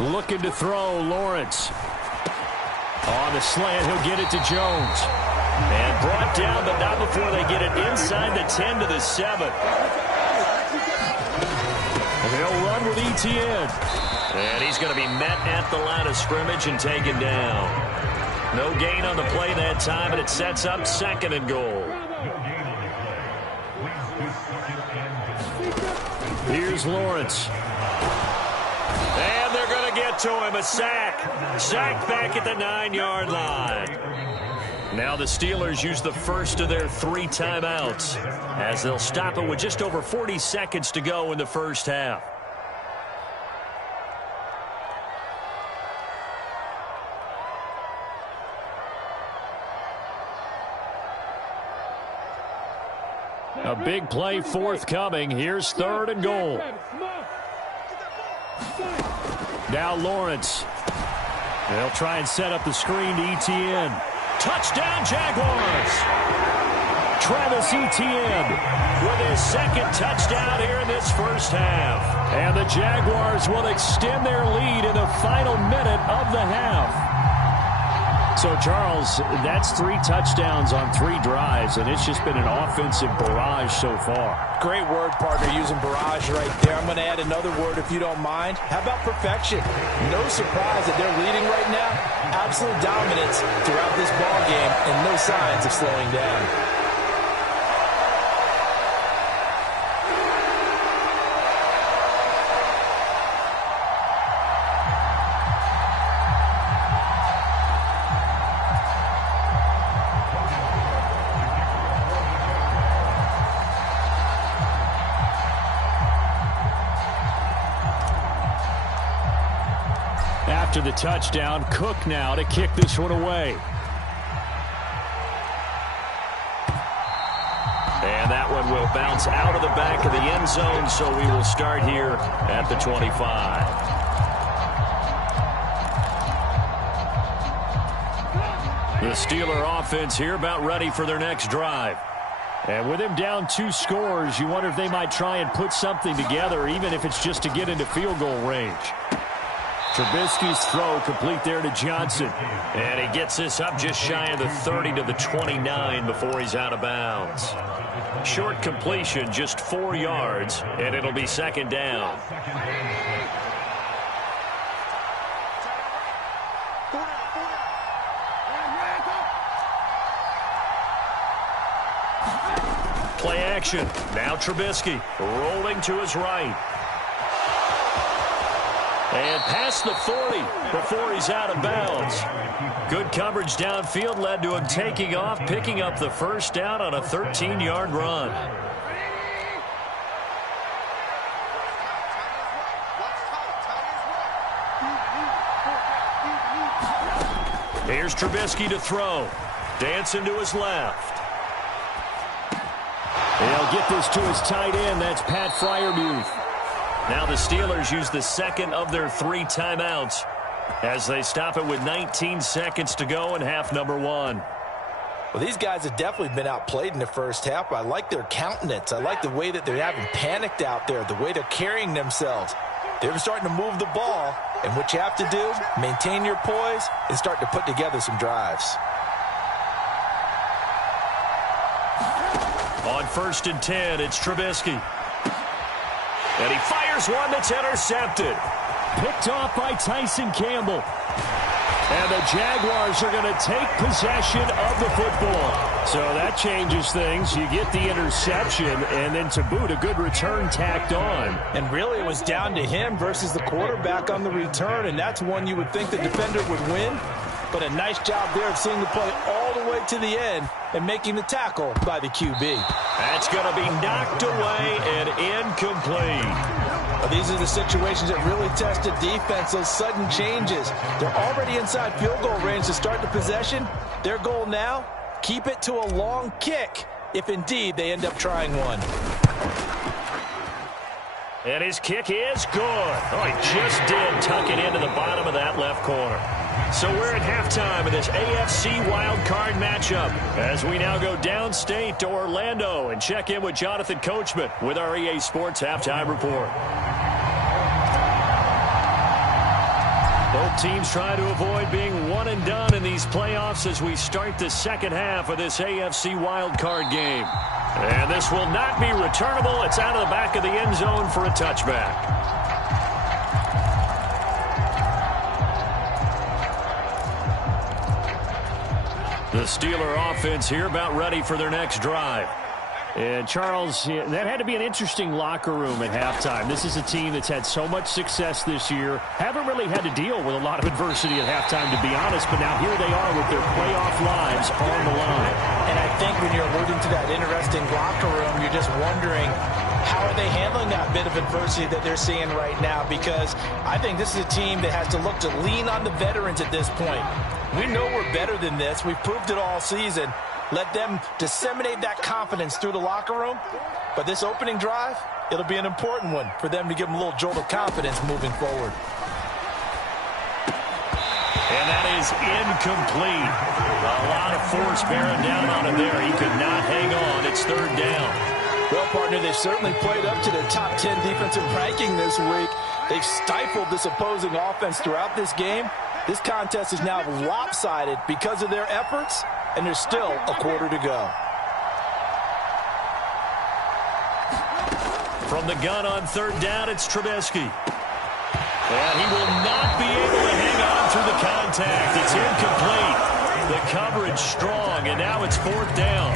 Looking to throw, Lawrence. On the slant, he'll get it to Jones. And brought down, but not before they get it inside the 10 to the 7. And they'll run with Etienne. And he's going to be met at the line of scrimmage and taken down. No gain on the play that time, and it sets up 2nd and goal. Here's Lawrence. And they're going to get to him. A sack. Sack back at the 9-yard line. Now the Steelers use the first of their 3 timeouts as they'll stop it with just over 40 seconds to go in the first half. A big play forthcoming. Here's 3rd and goal. Now Lawrence. They'll try and set up the screen to Etienne. Touchdown Jaguars! Travis Etienne with his 2nd touchdown here in this first half. And the Jaguars will extend their lead in the final minute of the half. So, Charles, that's 3 touchdowns on 3 drives, and it's just been an offensive barrage so far. Great word, partner, using barrage right there. I'm going to add another word if you don't mind. How about perfection? No surprise that they're leading right now. Absolute dominance throughout this ball game and no signs of slowing down. After the touchdown, Cook now to kick this one away. And that one will bounce out of the back of the end zone, so we will start here at the 25. The Steeler offense here about ready for their next drive. And with him down 2 scores, you wonder if they might try and put something together, even if it's just to get into field goal range. Trubisky's throw complete there to Johnson. And he gets this up just shy of the 30 to the 29 before he's out of bounds. Short completion, just 4 yards, and it'll be 2nd down. Play action. Now Trubisky rolling to his right. And past the 40 before he's out of bounds. Good coverage downfield led to him taking off, picking up the first down on a 13-yard run. Here's Trubisky to throw. Dancing to his left. He'll get this to his tight end. That's Pat Freiermuth. Now the Steelers use the 2nd of their 3 timeouts as they stop it with 19 seconds to go in half number 1. Well, these guys have definitely been outplayed in the first half. I like their countenance. I like the way that they haven't panicked out there, the way they're carrying themselves. They're starting to move the ball, and what you have to do, maintain your poise and start to put together some drives. On 1st and 10, it's Trubisky. And he fires one that's intercepted. Picked off by Tyson Campbell. And the Jaguars are going to take possession of the football. So that changes things. You get the interception, and then to boot, a good return tacked on. And really, it was down to him versus the quarterback on the return, and that's one you would think the defender would win. But a nice job there of seeing the play all the way to the end and making the tackle by the QB. That's going to be knocked away and incomplete. Well, these are the situations that really test a defense, those sudden changes. They're already inside field goal range to start the possession. Their goal now, keep it to a long kick if indeed they end up trying one. And his kick is good. Oh, he just did tuck it into the bottom of that left corner. So we're at halftime of this AFC wildcard matchup as we now go downstate to Orlando and check in with Jonathan Coachman with our EA Sports Halftime Report. Both teams trying to avoid being one and done in these playoffs as we start the second half of this AFC wildcard game. And this will not be returnable. It's out of the back of the end zone for a touchback. The Steeler offense here about ready for their next drive. And, Charles, that had to be an interesting locker room at halftime. This is a team that's had so much success this year. Haven't really had to deal with a lot of adversity at halftime, to be honest. But now here they are with their playoff lives on the line. And I think when you're alluding to that interesting locker room, you're just wondering, how are they handling that bit of adversity that they're seeing right now? Because I think this is a team that has to look to lean on the veterans at this point. We know we're better than this. We've proved it all season. Let them disseminate that confidence through the locker room. But this opening drive, it'll be an important one for them to give them a little jolt of confidence moving forward. And that is incomplete. A lot of force bearing down on him there. He could not hang on. It's third down. Well, partner, they've certainly played up to their top 10 defensive ranking this week. They've stifled this opposing offense throughout this game. This contest is now lopsided because of their efforts, and there's still a quarter to go. From the gun on third down, it's Trubisky. And he will not be able to hang on through the contact. It's incomplete. The coverage strong, and now it's fourth down.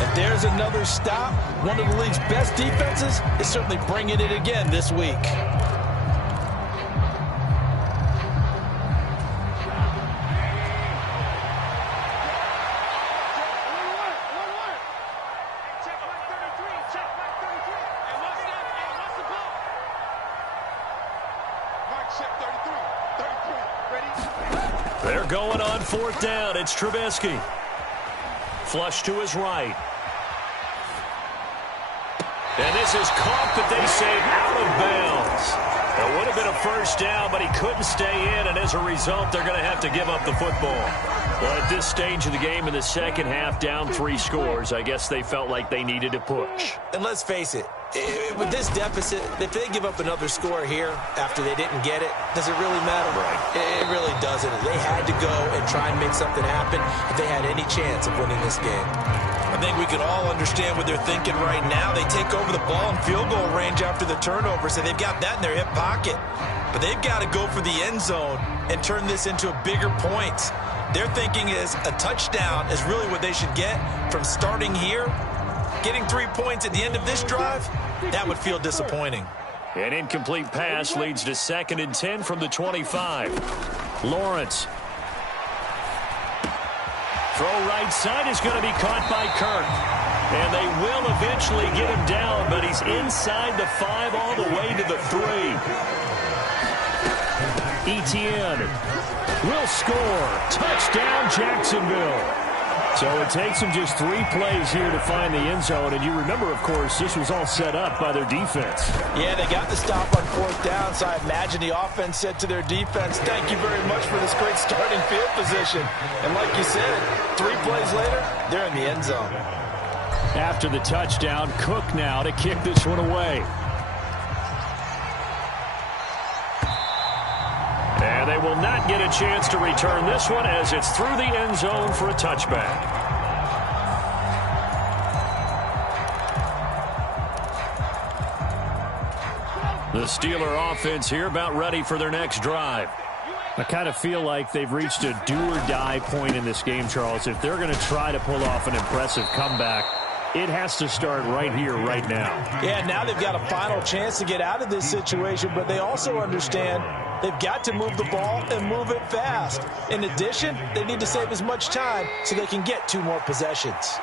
And there's another stop. One of the league's best defenses is certainly bringing it again this week. They're going on fourth down. It's Trubisky. Flush to his right. And this is caught, but they say out of bounds. It would have been a first down, but he couldn't stay in, and as a result, they're going to have to give up the football. Well, at this stage of the game in the second half, down 3 scores, I guess they felt like they needed to push. And let's face it, with this deficit, if they give up another score here after they didn't get it, does it really matter? Right. It really doesn't. They had to go and try and make something happen if they had any chance of winning this game. I think we can all understand what they're thinking right now. They take over the ball in field goal range after the turnover, so they've got that in their hip pocket. But they've got to go for the end zone and turn this into a bigger point. Their thinking is a touchdown is really what they should get from starting here. Getting 3 points at the end of this drive, that would feel disappointing. An incomplete pass leads to 2nd and 10 from the 25. Lawrence. Throw right side is going to be caught by Kirk. And they will eventually get him down, but he's inside the 5 all the way to the 3. Etienne will score. Touchdown, Jacksonville. So it takes them just 3 plays here to find the end zone. And you remember, of course, this was all set up by their defense. Yeah, they got the stop on fourth down, so I imagine the offense said to their defense, thank you very much for this great starting field position. And like you said, 3 plays later, they're in the end zone. After the touchdown, Cook now to kick this one away. And they will not get a chance to return this one as it's through the end zone for a touchback. The Steeler offense here about ready for their next drive. I kind of feel like they've reached a do-or-die point in this game, Charles. If they're going to try to pull off an impressive comeback, it has to start right here, right now. Yeah, now they've got a final chance to get out of this situation, but they also understand they've got to move the ball and move it fast. In addition, they need to save as much time so they can get 2 more possessions.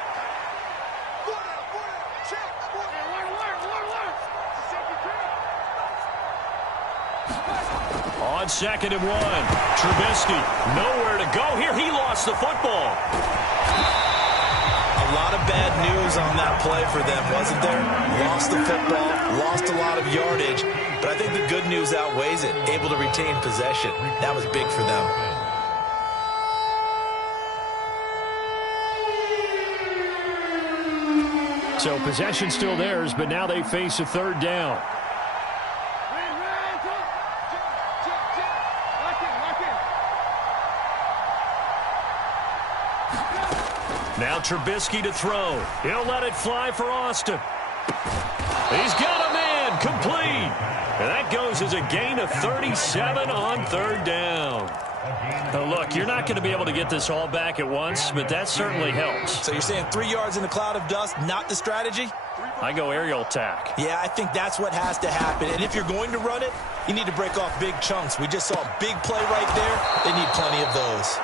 On 2nd and 1, Trubisky, nowhere to go here. He lost the football. A lot of bad news on that play for them, wasn't there? Lost the football, lost a lot of yardage, but I think the good news outweighs it. Able to retain possession. That was big for them. So possession still theirs, but now they face a third down. Now Trubisky to throw. He'll let it fly for Austin. He's got a man, complete. And that goes as a gain of 37 on third down. Now look, you're not going to be able to get this all back at once, but that certainly helps. So you're saying 3 yards in a cloud of dust, not the strategy? I go aerial attack. Yeah, I think that's what has to happen. And if you're going to run it, you need to break off big chunks. We just saw a big play right there. They need plenty of those.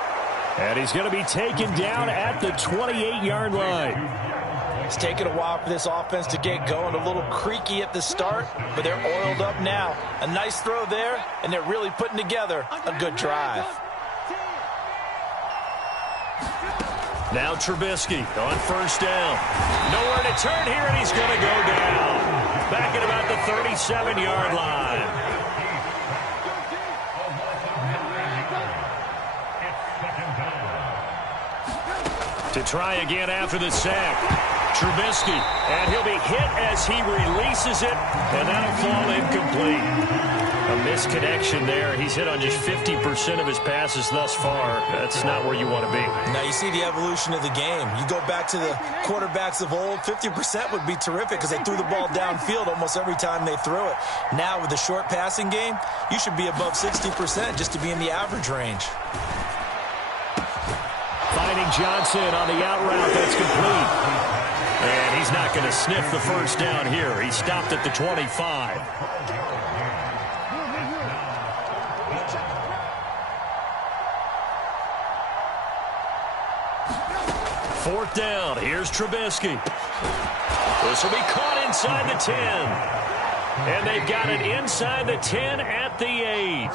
And he's going to be taken down at the 28-yard line. It's taken a while for this offense to get going. A little creaky at the start, but they're oiled up now. A nice throw there, and they're really putting together a good drive. Now Trubisky on first down. Nowhere to turn here, and he's going to go down. Back at about the 37-yard line. To try again after the sack. Trubisky, and he'll be hit as he releases it, and that'll fall incomplete. A misconnection there. He's hit on just 50% of his passes thus far. That's not where you want to be. Now you see the evolution of the game. You go back to the quarterbacks of old, 50% would be terrific because they threw the ball downfield almost every time they threw it. Now with the short passing game, you should be above 60% just to be in the average range. Finding Johnson on the out route, that's complete. And he's not going to sniff the first down here. He stopped at the 25. Fourth down. Here's Trubisky. This will be caught inside the 10. And they've got it inside the 10 at the 8.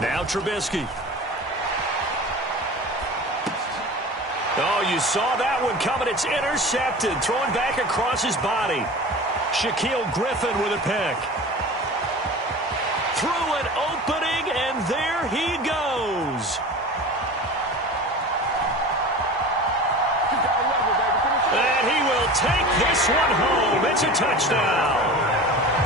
Now Trubisky. Oh, you saw that one coming. It's intercepted. Thrown back across his body. Shaquille Griffin with a pick. Through an opening, and there he goes. And he will take this one home. It's a touchdown.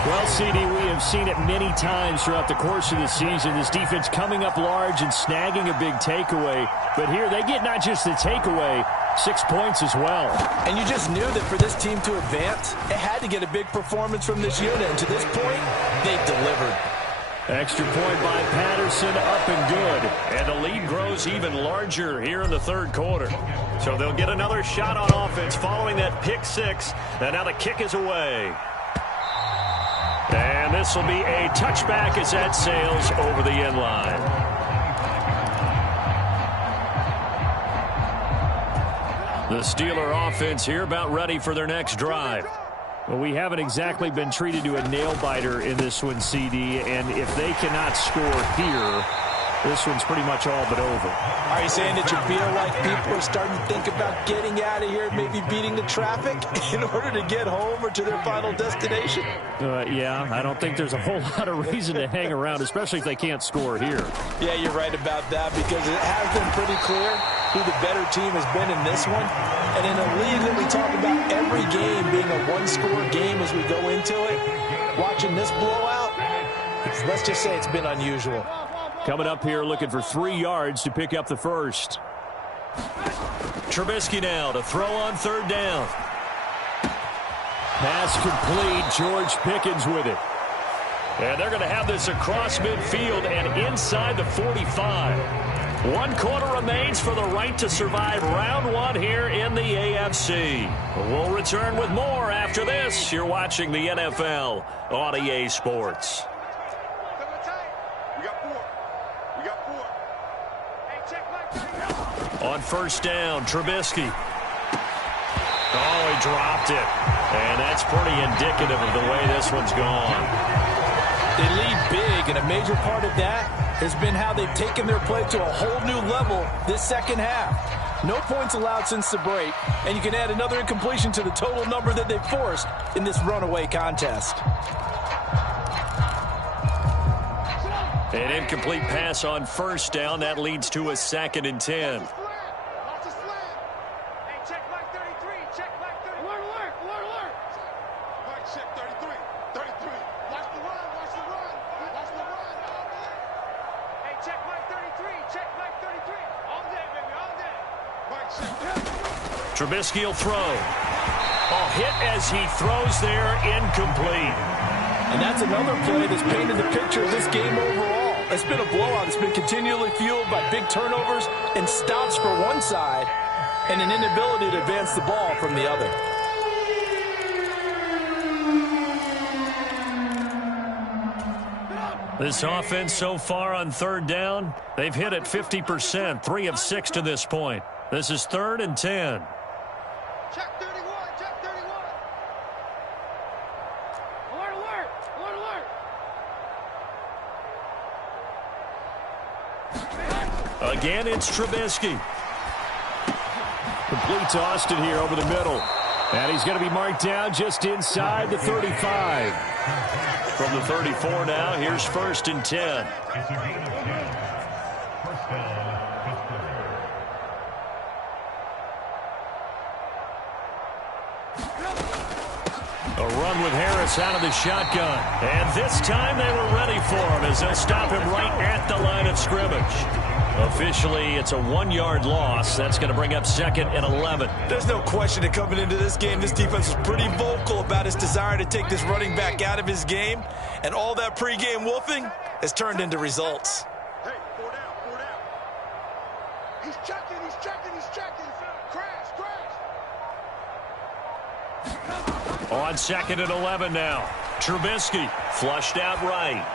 Well, CD, we have seen it many times throughout the course of the season. This defense coming up large and snagging a big takeaway. But here they get not just the takeaway, 6 points as well. And you just knew that for this team to advance, it had to get a big performance from this unit. And to this point, they've delivered. Extra point by Patterson, up and good. And the lead grows even larger here in the third quarter. So they'll get another shot on offense following that pick six. And now the kick is away. And this will be a touchback as that sails over the end line. The Steeler offense here about ready for their next drive. Well, we haven't exactly been treated to a nail-biter in this one, CD, and if they cannot score here, this one's pretty much all but over. Are you saying that you feel like people are starting to think about getting out of here, maybe beating the traffic in order to get home or to their final destination? Yeah, I don't think there's a whole lot of reason to hang around, especially if they can't score here. Yeah, you're right about that because it has been pretty clear who the better team has been in this one. And in a league that we talk about every game being a one-score game as we go into it, watching this blowout, let's just say it's been unusual. Coming up here looking for 3 yards to pick up the first. Trubisky now to throw on third down. Pass complete. George Pickens with it. And they're going to have this across midfield and inside the 45. 1 quarter remains for the right to survive round one here in the AFC. We'll return with more after this. You're watching the NFL on EA Sports. On first down, Trubisky. Oh, he dropped it. And that's pretty indicative of the way this one's gone. They lead big, and a major part of that has been how they've taken their play to a whole new level this second half. No points allowed since the break, and you can add another incompletion to the total number that they forced in this runaway contest. An incomplete pass on first down. That leads to a 2nd and 10. Trubisky will throw. Hit as he throws there, incomplete. And that's another play that's painted the picture of this game overall. It's been a blowout. It's been continually fueled by big turnovers and stops for one side and an inability to advance the ball from the other. This offense so far on 3rd down, they've hit it 50%, 3 of 6 to this point. This is 3rd and 10. Check 31, check 31. Alert, alert, alert, alert. Again, it's Trubisky. Complete to Austin here over the middle. And he's going to be marked down just inside the 35. From the 34 now, here's 1st and 10. A run with Harris out of the shotgun. And this time they were ready for him as they'll stop him right at the line of scrimmage. Officially, it's a 1-yard loss. That's going to bring up 2nd and 11. There's no question that coming into this game, this defense was pretty vocal about its desire to take this running back out of his game. And all that pregame wolfing has turned into results. Hey, 4 down, 4 down. He's checking, he's checking, he's checking. Crash, crash. On 2nd and 11 now. Trubisky flushed out right.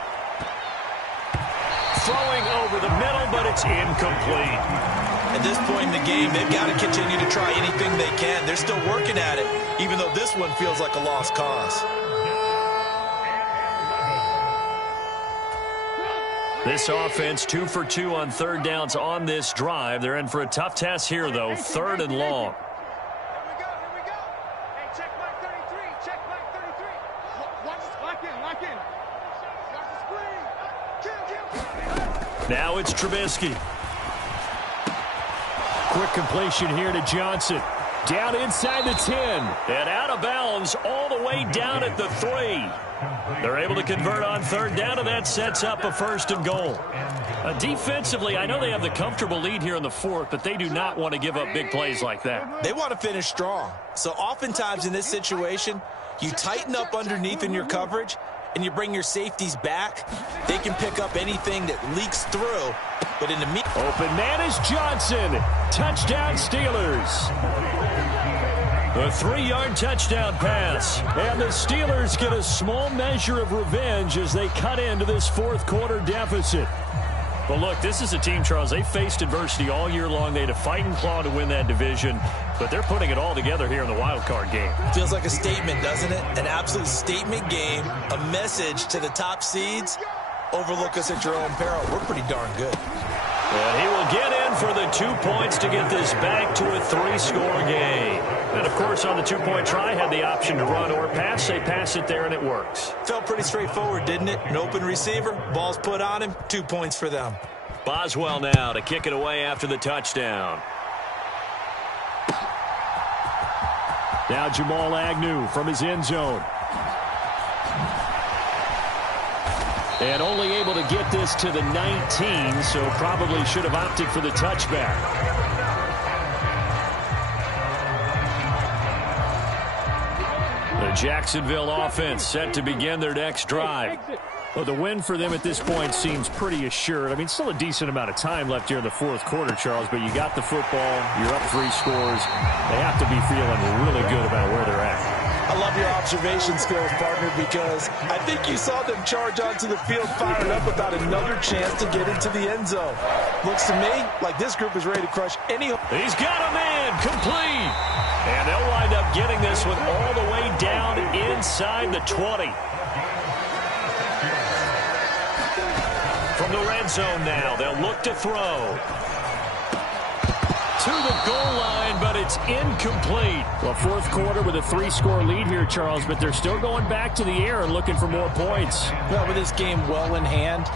Throwing over the middle, but it's incomplete. At this point in the game, they've got to continue to try anything they can. They're still working at it, even though this one feels like a lost cause. This offense 2 for 2 on 3rd downs on this drive. They're in for a tough test here, though. 3rd and long. Now it's Trubisky. Quick completion here to Johnson. Down inside the 10. And out of bounds all the way down at the 3. They're able to convert on 3rd down, and that sets up a 1st and goal. Defensively, I know they have the comfortable lead here in the 4th, but they do not want to give up big plays like that. They want to finish strong. So oftentimes in this situation, you tighten up underneath in your coverage, and you bring your safeties back. They can pick up anything that leaks through. But in the open man is Johnson. Touchdown Steelers. A 3-yard touchdown pass. And the Steelers get a small measure of revenge as they cut into this 4th quarter deficit. Well, look, this is a team, Charles, they faced adversity all year long. They had to fight and claw to win that division, but they're putting it all together here in the wild card game. Feels like a statement, doesn't it? An absolute statement game, a message to the top seeds. Overlook us at your own peril. We're pretty darn good. And he will get in for the 2 points to get this back to a 3-score game. And, of course, on the 2-point try, had the option to run or pass. They pass it there, and it works. Felt pretty straightforward, didn't it? An open receiver, ball's put on him, 2 points for them. Boswell now to kick it away after the touchdown. Now Jamal Agnew from his end zone. And only able to get this to the 19, so probably should have opted for the touchback. The Jacksonville offense set to begin their next drive. Well, the win for them at this point seems pretty assured. I mean, still a decent amount of time left here in the 4th quarter, Charles, but you got the football, you're up 3 scores. They have to be feeling really good about where they're at. I love your observation skills, partner, because I think you saw them charge onto the field fired up about another chance to get into the end zone. Looks to me like this group is ready to crush any... He's got him in, complete. And they'll wind up getting this one all the way down inside the 20. From the red zone now, they'll look to throw. to the goal line, but it's incomplete. Well, fourth quarter with a 3-score lead here, Charles, but they're still going back to the air and looking for more points. Well, with this game well in hand,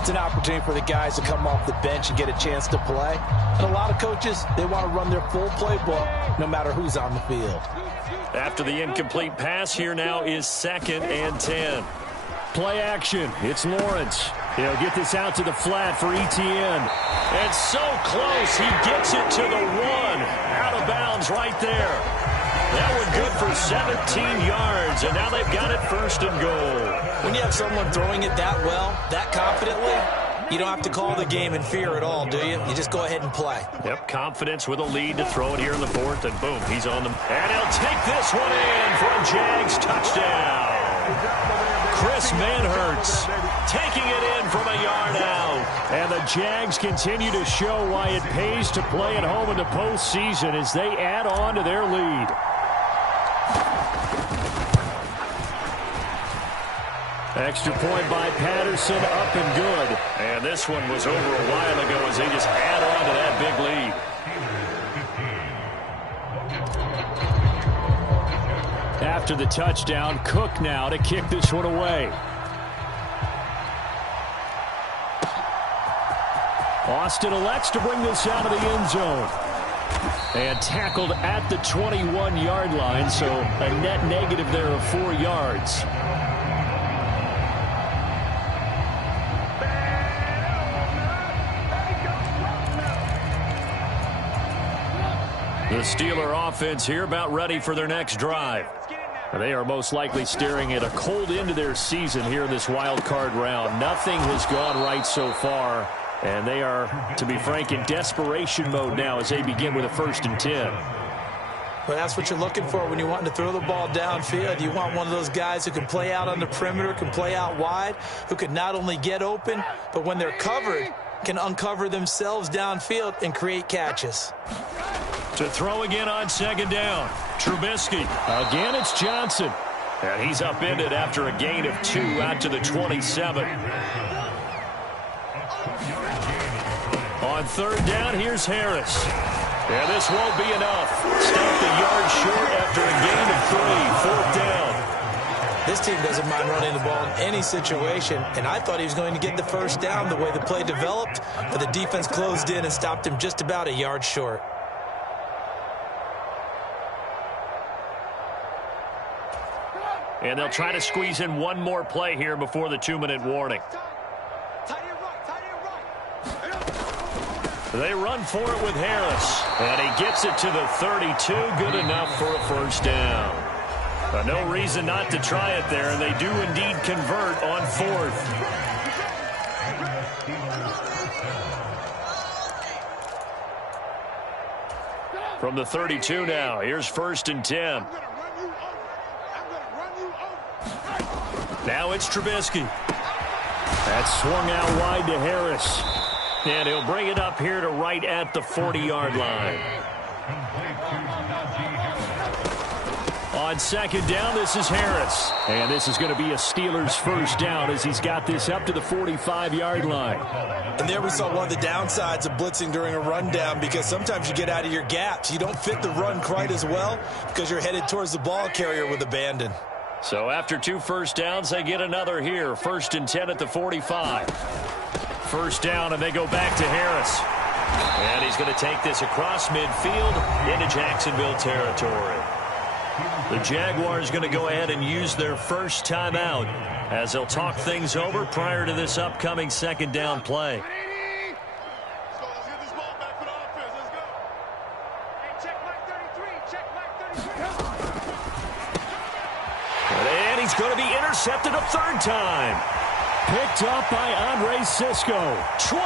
it's an opportunity for the guys to come off the bench and get a chance to play. And a lot of coaches, they want to run their full playbook no matter who's on the field. After the incomplete pass, here now is 2nd and 10. Play action. It's Lawrence. He'll get this out to the flat for Etienne. And so close, he gets it to the 1. Out of bounds right there. That one good for 17 yards, and now they've got it 1st and goal. When you have someone throwing it that well, that confidently, you don't have to call the game in fear at all, do you? You just go ahead and play. Yep, confidence with a lead to throw it here in the 4th, and boom, he's on them. And he'll take this one in for a Jags touchdown. Chris Manhertz taking it in from a yard out. And the Jags continue to show why it pays to play at home in the postseason as they add on to their lead. Extra point by Patterson, up and good. And this one was over a while ago as they just add on to that big lead. After the touchdown, Cook now to kick this one away. Austin elects to bring this out of the end zone. And tackled at the 21-yard line, so a net negative there of 4 yards. The Steeler offense here about ready for their next drive. They are most likely staring at a cold end to their season here in this wild card round. Nothing has gone right so far, and they are, to be frank, in desperation mode now as they begin with a 1st and 10. Well, that's what you're looking for when you're wanting to throw the ball downfield. You want one of those guys who can play out on the perimeter, can play out wide, who can not only get open, but when they're covered, can uncover themselves downfield and create catches. To throw again on 2nd down. Trubisky. Again, it's Johnson. And he's upended after a gain of 2 out to the 27. On 3rd down, here's Harris. And this won't be enough. Stopped a yard short after a gain of 3. 4th down. This team doesn't mind running the ball in any situation, and I thought he was going to get the 1st down the way the play developed, but the defense closed in and stopped him just about a yard short. And they'll try to squeeze in one more play here before the 2-minute warning. They run for it with Harris. And he gets it to the 32. Good enough for a 1st down. No reason not to try it there, and they do indeed convert on 4th. From the 32 now, here's 1st and 10. Now it's Trubisky. That's swung out wide to Harris. And he'll bring it up here to right at the 40-yard line. On 2nd down, this is Harris. And this is going to be a Steelers 1st down as he's got this up to the 45-yard line. And there we saw one of the downsides of blitzing during a rundown, because sometimes you get out of your gaps. You don't fit the run quite as well because you're headed towards the ball carrier with abandon. So after 2 1st downs, they get another here. 1st and 10 at the 45. 1st down, and they go back to Harris. And he's going to take this across midfield into Jacksonville territory. The Jaguars going to go ahead and use their 1st timeout as they'll talk things over prior to this upcoming 2nd down play. And he's going to be intercepted a 3rd time. Picked up by Andre Cisco. 20.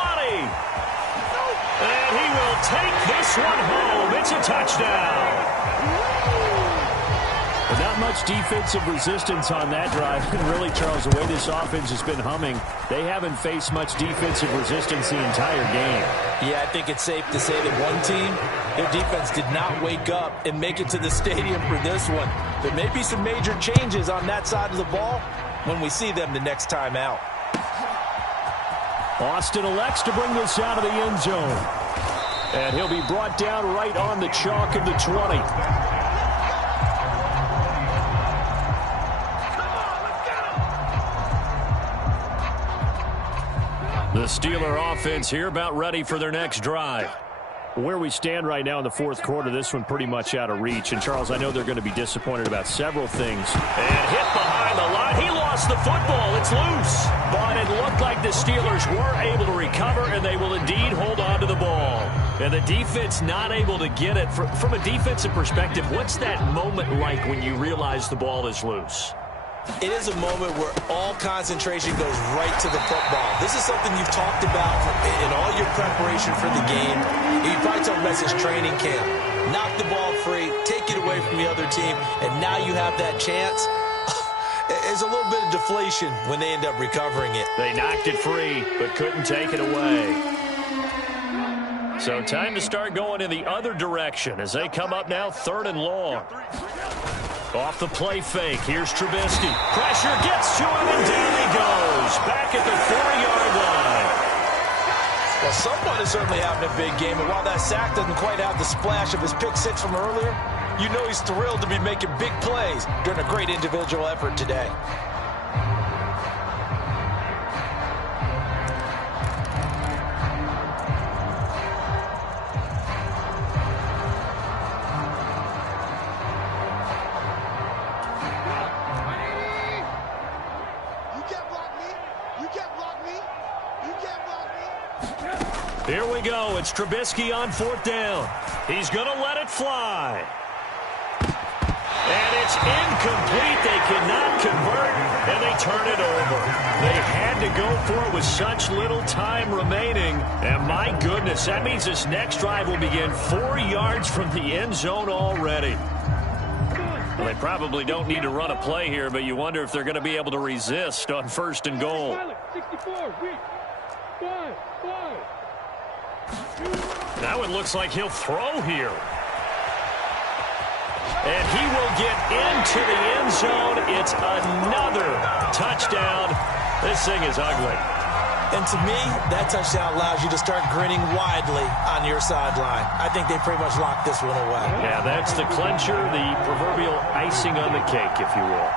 And he will take this one home. It's a touchdown. But not much defensive resistance on that drive. And really, Charles, the way this offense has been humming, they haven't faced much defensive resistance the entire game. Yeah, I think it's safe to say that one team, their defense did not wake up and make it to the stadium for this one. There may be some major changes on that side of the ball when we see them the next time out. Austin elects to bring this out of the end zone. And he'll be brought down right on the chalk of the 20. The Steeler offense here about ready for their next drive. Where we stand right now in the fourth quarter, this one pretty much out of reach. And, Charles, I know they're going to be disappointed about several things. And hit behind the line. He lost the football. It's loose. But it looked like the Steelers were able to recover, and they will indeed hold on to the ball. And the defense not able to get it. From a defensive perspective, what's that moment like when you realize the ball is loose? It is a moment where all concentration goes right to the football. This is something you've talked about in all your preparation for the game. You probably talked about this training camp. Knock the ball free, take it away from the other team, and now you have that chance. There's a little bit of deflation when they end up recovering it. They knocked it free, but couldn't take it away. So time to start going in the other direction as they come up now 3rd and long. Off the play fake. Here's Trubisky. Pressure gets to him, and down he goes. Back at the 4-yard line. Well, someone is certainly having a big game, and while that sack doesn't quite have the splash of his pick six from earlier, you know he's thrilled to be making big plays during a great individual effort today. Here we go. It's Trubisky on 4th down. He's going to let it fly. And it's incomplete. They cannot convert, and they turn it over. They had to go for it with such little time remaining. And my goodness, that means this next drive will begin 4 yards from the end zone already. Well, they probably don't need to run a play here, but you wonder if they're going to be able to resist on 1st and goal. 64, five. Now it looks like he'll throw here. And he will get into the end zone. It's another touchdown. This thing is ugly. And to me, that touchdown allows you to start grinning widely on your sideline. I think they pretty much locked this one away. Yeah, that's the clincher, the proverbial icing on the cake, if you will.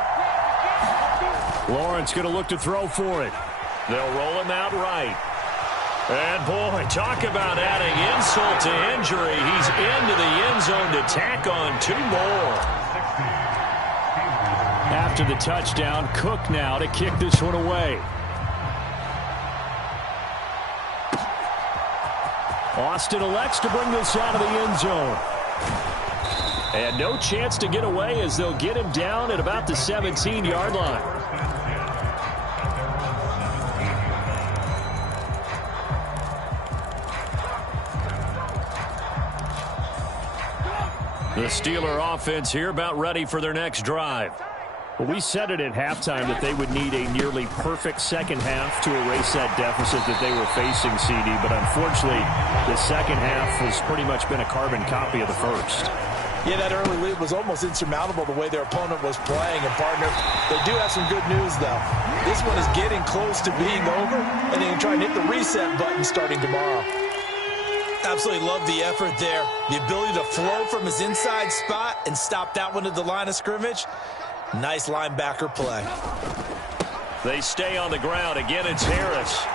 Lawrence going to look to throw for it. They'll roll him out right. And, boy, talk about adding insult to injury. He's into the end zone to tack on 2 more. After the touchdown, Cook now to kick this one away. Austin elects to bring this out of the end zone. And no chance to get away as they'll get him down at about the 17-yard line. The Steeler offense here about ready for their next drive. Well, we said it at halftime that they would need a nearly perfect second half to erase that deficit that they were facing, CD. But unfortunately, the second half has pretty much been a carbon copy of the first. Yeah, that early lead was almost insurmountable the way their opponent was playing. And, partner, they do have some good news, though. This one is getting close to being over, and they can try and hit the reset button starting tomorrow. Absolutely love the effort there. The ability to flow from his inside spot and stop that one at the line of scrimmage. Nice linebacker play. They stay on the ground. Again, it's Harris.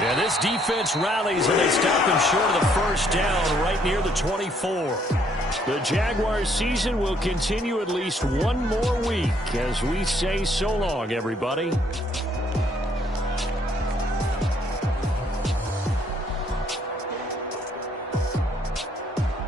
Yeah, this defense rallies, and they stop him short of the first down right near the 24. The Jaguars season will continue at least one more week as we say so long, everybody.